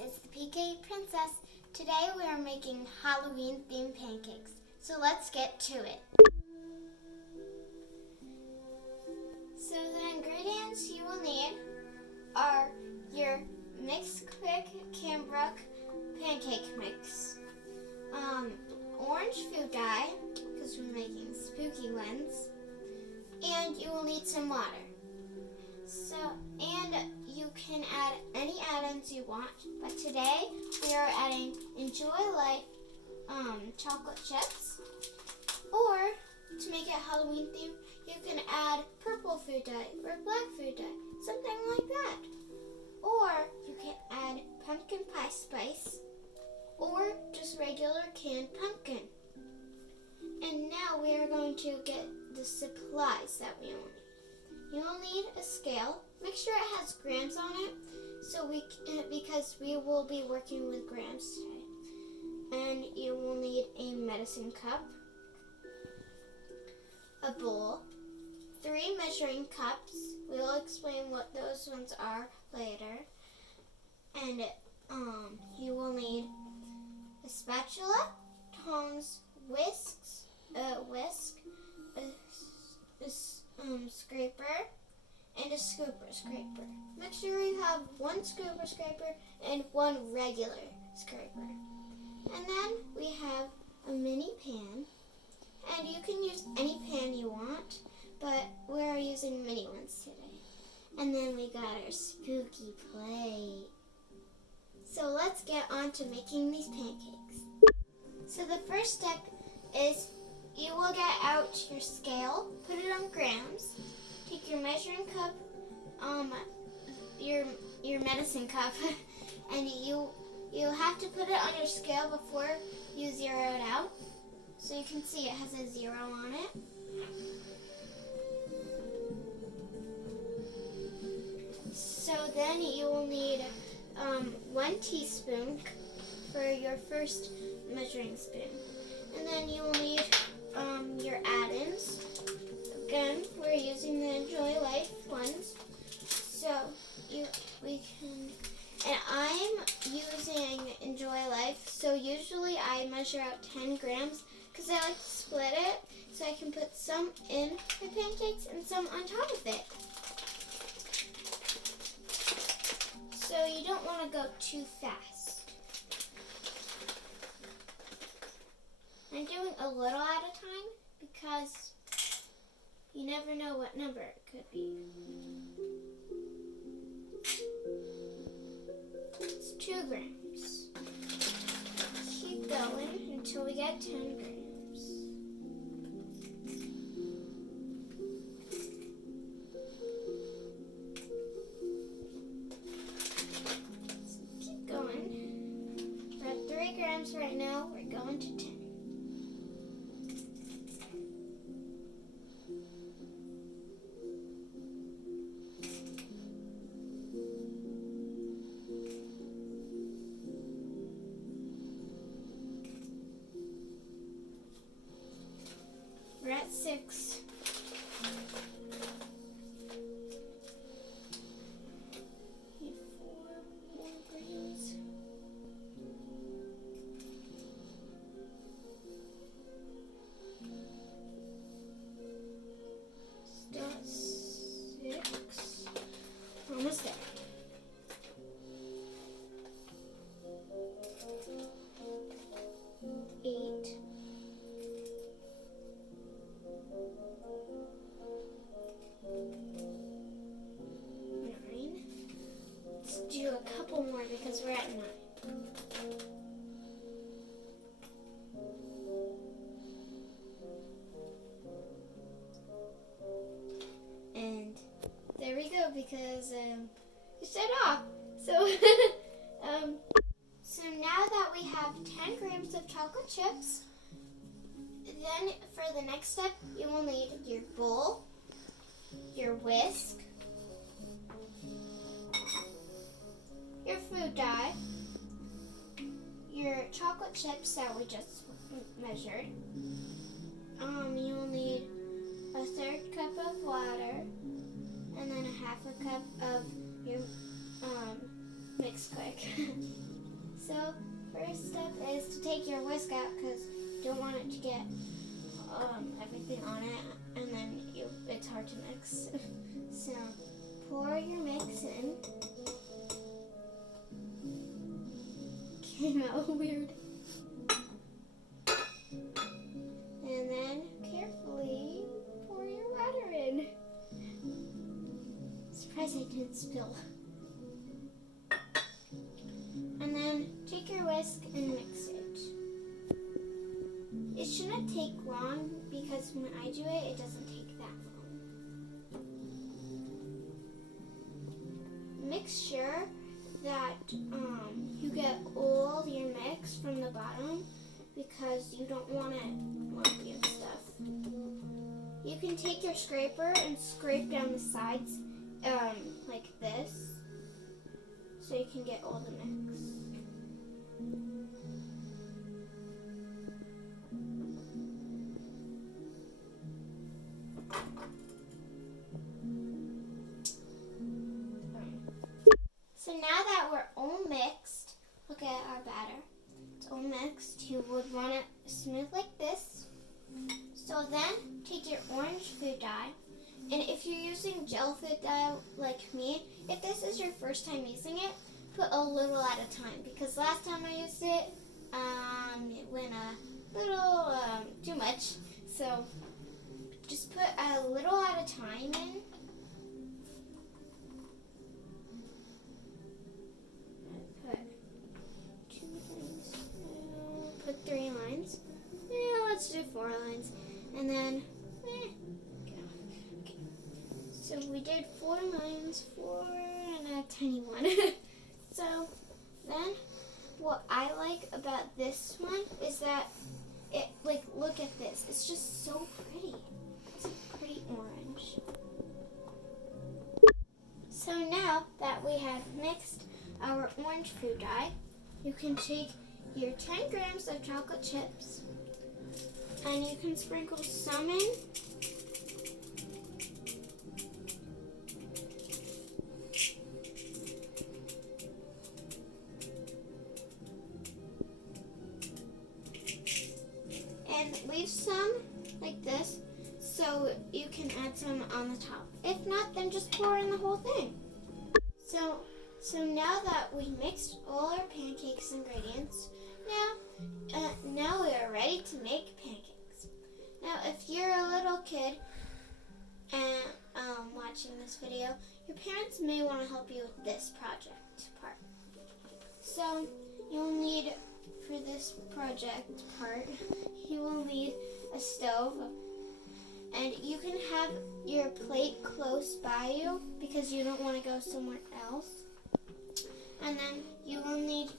it's the PKU Princess. Today we are making Halloween themed pancakes. So let's get to it. So the ingredients you will need are your mixed quick Cambrooke pancake mix, orange food dye because we're making spooky ones, and you will need some water. And you can add any add-ons you want, but today we are adding Enjoy Life chocolate chips, or to make it Halloween themed, you can add purple food dye or black food dye, something like that. Or you can add pumpkin pie spice, or just regular canned pumpkin. And now we are going to get the supplies that we will need. You will need a scale. Make sure it has grams on it, because we will be working with grams today. And you will need a medicine cup, a bowl, 3 measuring cups. We will explain what those ones are later. And you will need a spatula, tongs, whisk, a scraper, and a scooper scraper. Make sure you have 1 scooper scraper and 1 regular scraper. And then we have a mini pan, and you can use any pan you want, but we're using mini ones today. And then we got our spooky plate. So let's get on to making these pancakes. So the first step is you will get out your scale, put it on grams, take your measuring cup, your medicine cup, and you have to put it on your scale before you zero it out. So you can see it has a 0 on it. So then you will need 1 teaspoon for your first measuring spoon. And then you will need your add-ins. Again, we're using the Enjoy Life ones. So and I'm using Enjoy Life. So usually I measure out 10 grams because I like to split it so I can put some in my pancakes and some on top of it. So you don't want to go too fast. I'm doing a little at a time because you never know what number it could be. It's 2 grams. Keep going until we get 10 grams. Keep going. We're at 3 grams right now. We're going to 10. We're at 6. Need 4 more grams. Still at 6. Almost there. 8. 9. Let's do a couple more because we're at 9. And there we go because you set off. So so now that we have 10 grams of chocolate chips, then for the next step, you will need your bowl, your whisk, your food dye, your chocolate chips that we just measured. You will need a 1/3 cup of water, and then a 1/2 cup of your mixed quick. So first step is to take your whisk out because you don't want it to get everything on it, and then it's hard to mix. So pour your mix in. Came out weird. And then carefully pour your water in. Surprised I didn't spill. And then take your whisk and mix it. It shouldn't take long because when I do it, it doesn't take that long. Make sure that you get all your mix from the bottom because you don't want it lumpy and stuff. You can take your scraper and scrape down the sides like this so you can get all the mix. So now that we're all mixed, look at our batter. It's all mixed. You would want it smooth like this. So then take your orange food dye. And if you're using gel food dye like me, if this is your first time using it, put a little at a time. Because last time I used it, it went a little too much. So just put a little at a time in. Put 3 lines. Let's do 4 lines. And then, okay. So we did 4 lines, 4 and a tiny one. So then, what I like about this one is that it, look at this. It's just so pretty. It's a pretty orange. So now that we have mixed our orange food dye, you can take your 10 grams of chocolate chips and you can sprinkle some in. And leave some like this so you can add some on the top. If not, then just pour in the whole thing. So now that we mixed all our pancakes ingredients, now we are ready to make pancakes. Now, if you're a little kid and watching this video, your parents may want to help you with this project part. So you'll need, for this project part, you will need a stove, and you can have your plate close by you because you don't want to go somewhere else. And then you will need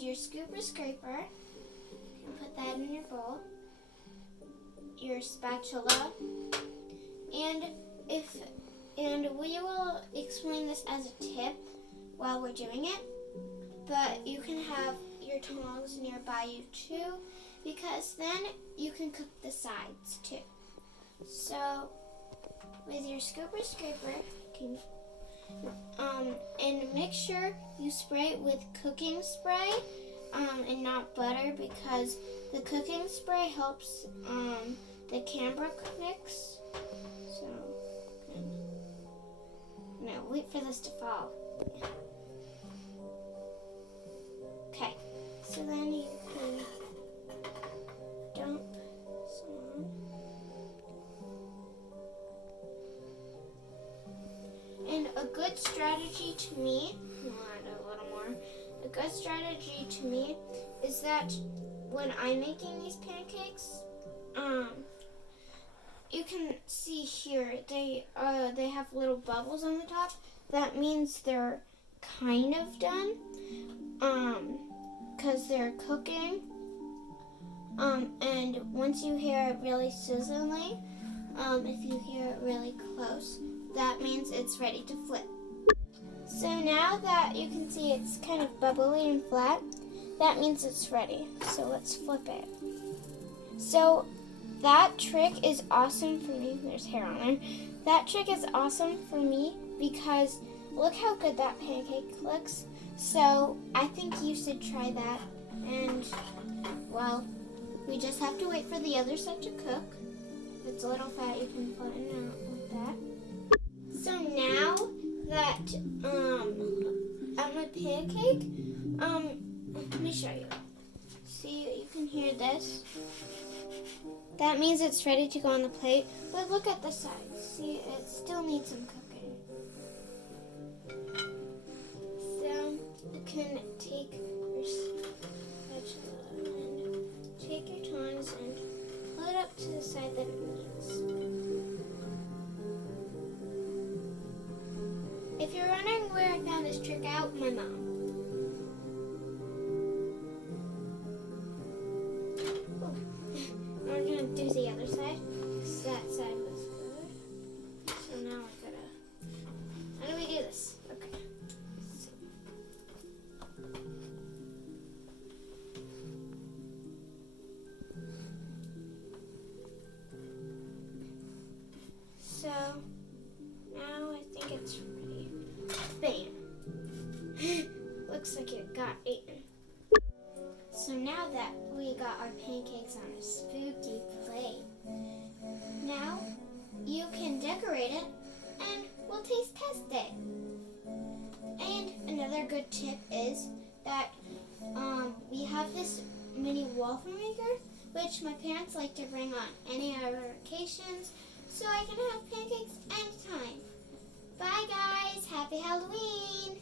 your scoop or scraper. You can put that in your bowl. Your spatula, and we will explain this as a tip while we're doing it. But you can have your tongs nearby you too, because then you can cook the sides too. So with your scoop or scraper, and make sure you spray it with cooking spray and not butter, because the cooking spray helps the Cambrooke mix. So, no, wait for this to fall. Okay, so then you can dump some. And a good strategy to me, a little more, a good strategy to me is that when I'm making these pancakes, you can see here, they have little bubbles on the top. That means they're kind of done, because they're cooking. And once you hear it really sizzling, if you hear it really close, that means it's ready to flip. So now that you can see it's kind of bubbly and flat, that means it's ready. So let's flip it. So that trick is awesome for me. There's hair on there. That trick is awesome for me because look how good that pancake looks. So I think you should try that. And, well, we just have to wait for the other side to cook. If it's a little fat, you can flatten it out like that. So now that on my pancake, let me show you. See, you can hear this. That means it's ready to go on the plate. But look at the sides. See, it still needs some cooking. So you can take your spatula and take your tongs and pull it up to the side that it needs. If you're wondering where I found this trick out, my mom. We're gonna do the other side. That side was good. So now we're gonna. How do we do this? Okay. So now I think it's ready. Bam! Looks like it got eaten. So now that we got our pancakes on a spooky plate, now you can decorate it and we'll taste test it. And another good tip is that we have this mini waffle maker, which my parents like to bring on any of our occasions, so I can have pancakes anytime. Bye guys, happy Halloween!